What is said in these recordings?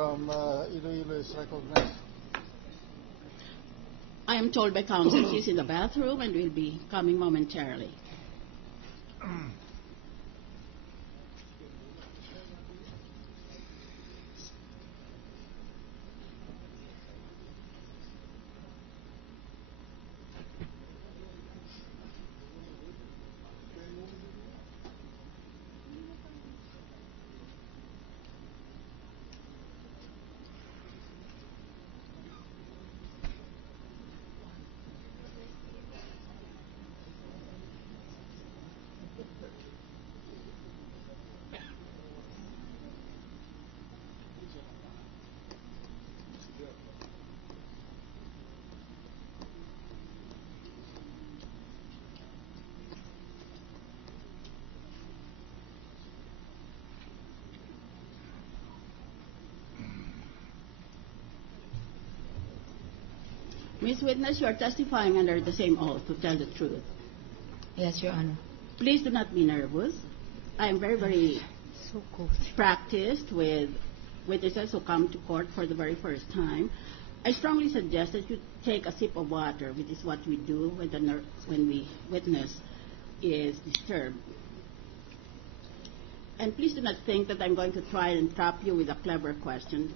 from Iloilo is recognized. I am told by counsel she's in the bathroom and will be coming momentarily. Ms. Witness, you are testifying under the same oath to tell the truth. Yes, Your Honor. Please do not be nervous. I am very practiced with witnesses who come to court for the very first time. I strongly suggest that you take a sip of water, which is what we do when the witness is disturbed. And please do not think that I'm going to try and trap you with a clever question.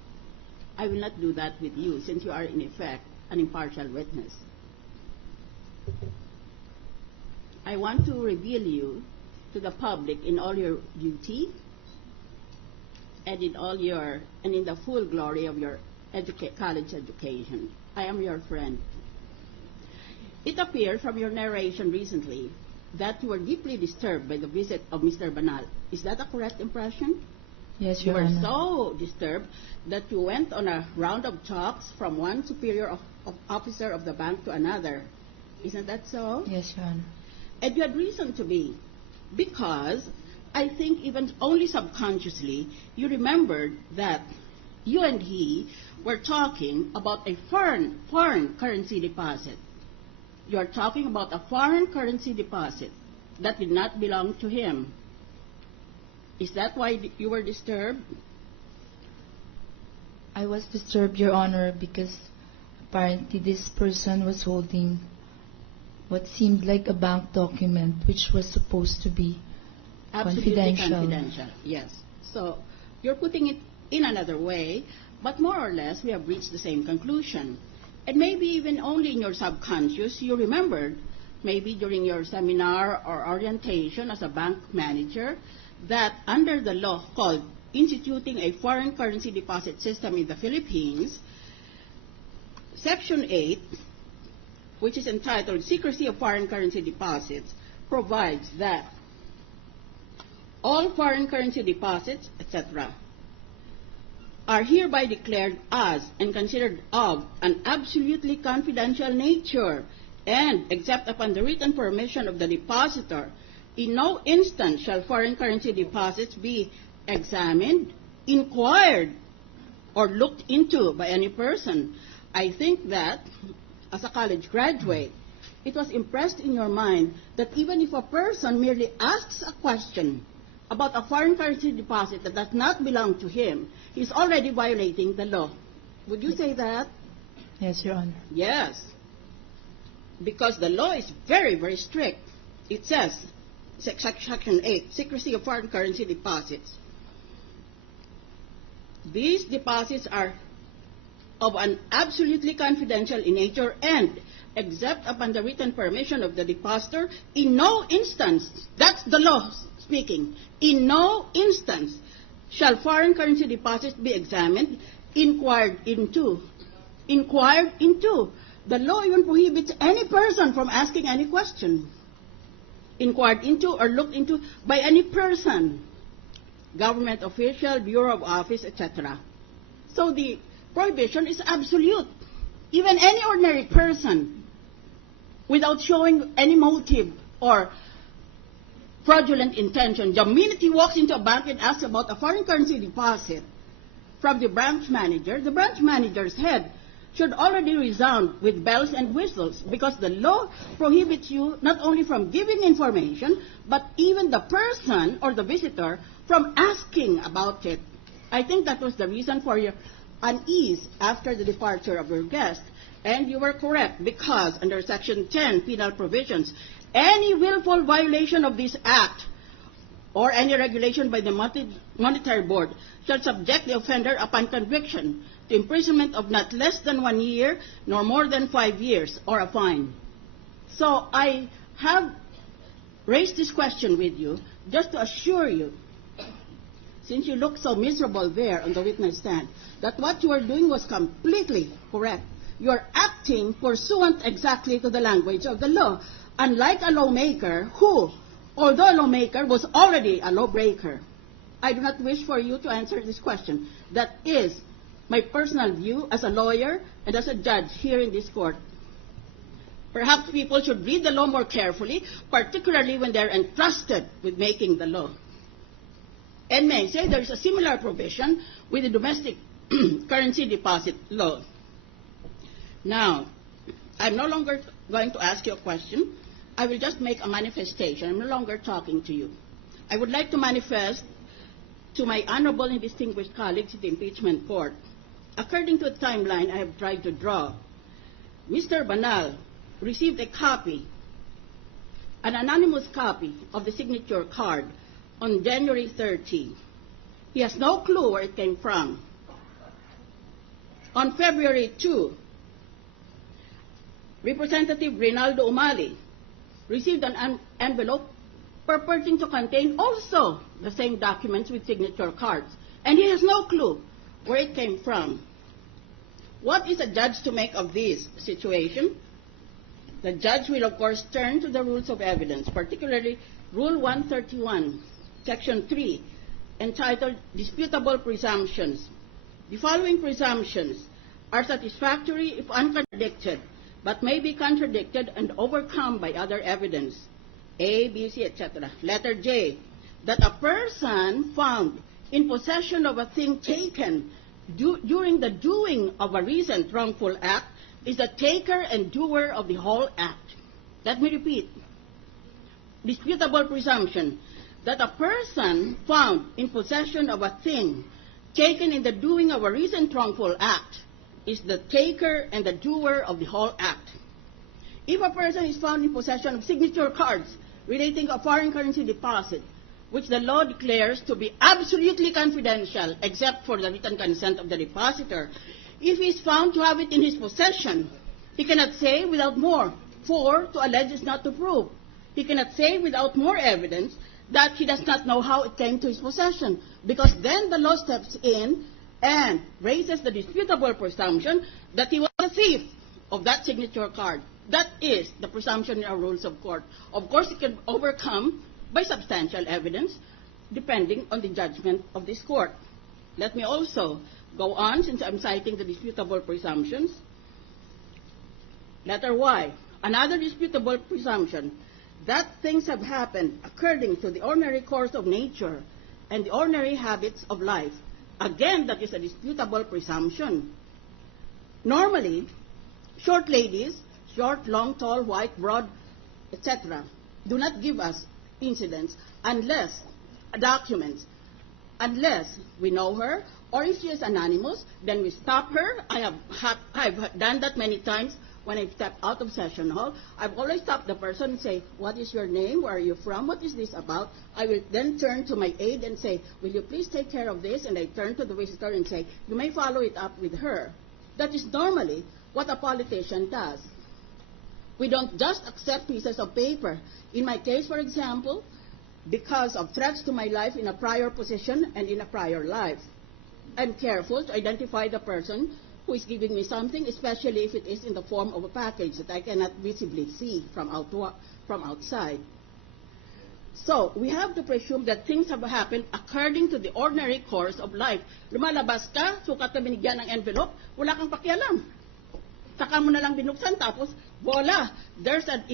I will not do that with you, since you are, in effect, an impartial witness. I want to reveal you to the public in all your beauty and in the full glory of your college education. I am your friend. It appeared from your narration recently that you were deeply disturbed by the visit of Mr. Banal. Is that a correct impression? Yes, You Your were Honor. so disturbed that you went on a round of talks from one superior officer of the bank to another. Isn't that so? Yes, Your Honor. And you had reason to be, because I think even only subconsciously you remembered that you and he were talking about a foreign currency deposit. You are talking about a foreign currency deposit that did not belong to him. Is that why you were disturbed? I was disturbed, Your Honor, because apparently this person was holding what seemed like a bank document, which was supposed to be Absolutely confidential, yes. So you're putting it in another way, but more or less we have reached the same conclusion. And maybe even only in your subconscious you remembered, maybe during your seminar or orientation as a bank manager, that under the law called Instituting a Foreign Currency Deposit System in the Philippines, Section 8, which is entitled Secrecy of Foreign Currency Deposits, provides that all foreign currency deposits, etc., are hereby declared as and considered of an absolutely confidential nature, and, except upon the written permission of the depositor, in no instance shall foreign currency deposits be examined, inquired, or looked into by any person. I think that, as a college graduate, it was impressed in your mind that even if a person merely asks a question about a foreign currency deposit that does not belong to him, he's already violating the law. Would you say that? Yes, Your Honor. Yes. Because the law is very, very strict. It says, Section 8, Secrecy of Foreign Currency Deposits. These deposits are of an absolutely confidential in nature and, except upon the written permission of the depositor, in no instance, that's the law speaking, in no instance shall foreign currency deposits be examined, inquired into. Inquired into. The law even prohibits any person from asking any question. Inquired into or looked into by any person, government official, bureau of office, etc. So the prohibition is absolute. Even any ordinary person, without showing any motive or fraudulent intention, the minute he walks into a bank and asks about a foreign currency deposit from the branch manager's head should already resound with bells and whistles, because the law prohibits you not only from giving information, but even the person or the visitor from asking about it. I think that was the reason for your unease after the departure of your guest. And you were correct, because under Section 10 penal provisions, any willful violation of this act or any regulation by the Monetary Board shall subject the offender upon conviction to imprisonment of not less than 1 year nor more than 5 years or a fine. So I have raised this question with you just to assure you, since you look so miserable there on the witness stand, that what you are doing was completely correct. You are acting pursuant exactly to the language of the law, unlike a lawmaker who, although a lawmaker, was already a lawbreaker. I do not wish for you to answer this question. That is my personal view as a lawyer and as a judge here in this court. Perhaps people should read the law more carefully, particularly when they're entrusted with making the law. And may I say there is a similar provision with the domestic currency deposit law. Now, I'm no longer going to ask you a question. I will just make a manifestation. I'm no longer talking to you. I would like to manifest to my honorable and distinguished colleagues in the impeachment court. According to the timeline I have tried to draw, Mr. Banal received a copy, an anonymous copy of the signature card on January 30. He has no clue where it came from. On February 2, Representative Reynaldo Umali received an envelope purporting to contain also the same documents with signature cards, and he has no clue where it came from. What is a judge to make of this situation? The judge will, of course, turn to the rules of evidence, particularly Rule 131, Section 3, entitled Disputable Presumptions. The following presumptions are satisfactory if uncontradicted, but may be contradicted and overcome by other evidence. A, B, C, etc. Letter J, that a person found in possession of a thing taken during the doing of a recent wrongful act is the taker and doer of the whole act. Let me repeat. Disputable presumption, that a person found in possession of a thing taken in the doing of a recent wrongful act is the taker and the doer of the whole act. If a person is found in possession of signature cards relating to a foreign currency deposit, which the law declares to be absolutely confidential except for the written consent of the depositor, if he is found to have it in his possession, he cannot say without more, for to allege is not to prove. He cannot say without more evidence that he does not know how it came to his possession, because then the law steps in and raises the disputable presumption that he was a thief of that signature card. That is the presumption in our rules of court. Of course, it can overcome by substantial evidence, depending on the judgment of this court. Let me also go on, since I'm citing the disputable presumptions. Letter Y, another disputable presumption, that things have happened according to the ordinary course of nature and the ordinary habits of life. Again, that is a disputable presumption. Normally, short ladies, short, long, tall, white, broad, etc., do not give us incidents unless documents, unless we know her, or if she is anonymous, then we stop her. I've done that many times when I've stepped out of session hall. I've always stopped the person and say, what is your name? Where are you from? What is this about? I will then turn to my aide and say, will you please take care of this? And I turn to the visitor and say, you may follow it up with her. That is normally what a politician does. We don't just accept pieces of paper. In my case, for example, because of threats to my life in a prior position and in a prior life, I'm careful to identify the person who is giving me something, especially if it is in the form of a package that I cannot visibly see from outside. So, we have to presume that things have happened according to the ordinary course of life. Lumalabas ka, sukat na binigyan ng envelope, wala kang pakialam. Saka mo na lang binuksan, tapos, voila, there's an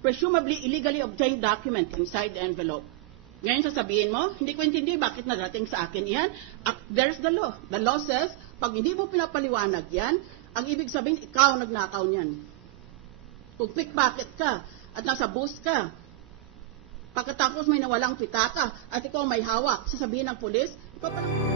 presumably illegally obtained document inside the envelope. Ngayon sasabihin mo, hindi ko intindi bakit nadating sa akin yan. There's the law. The law says, pag hindi mo pinapaliwanag yan, ang ibig sabihin, ikaw nagnakaw niyan. Kung pickpocket ka at nasa bus ka, Pagkatapos may nawalang pitaka at ikaw may hawak, sasabihin ng pulis, ikaw pa lang...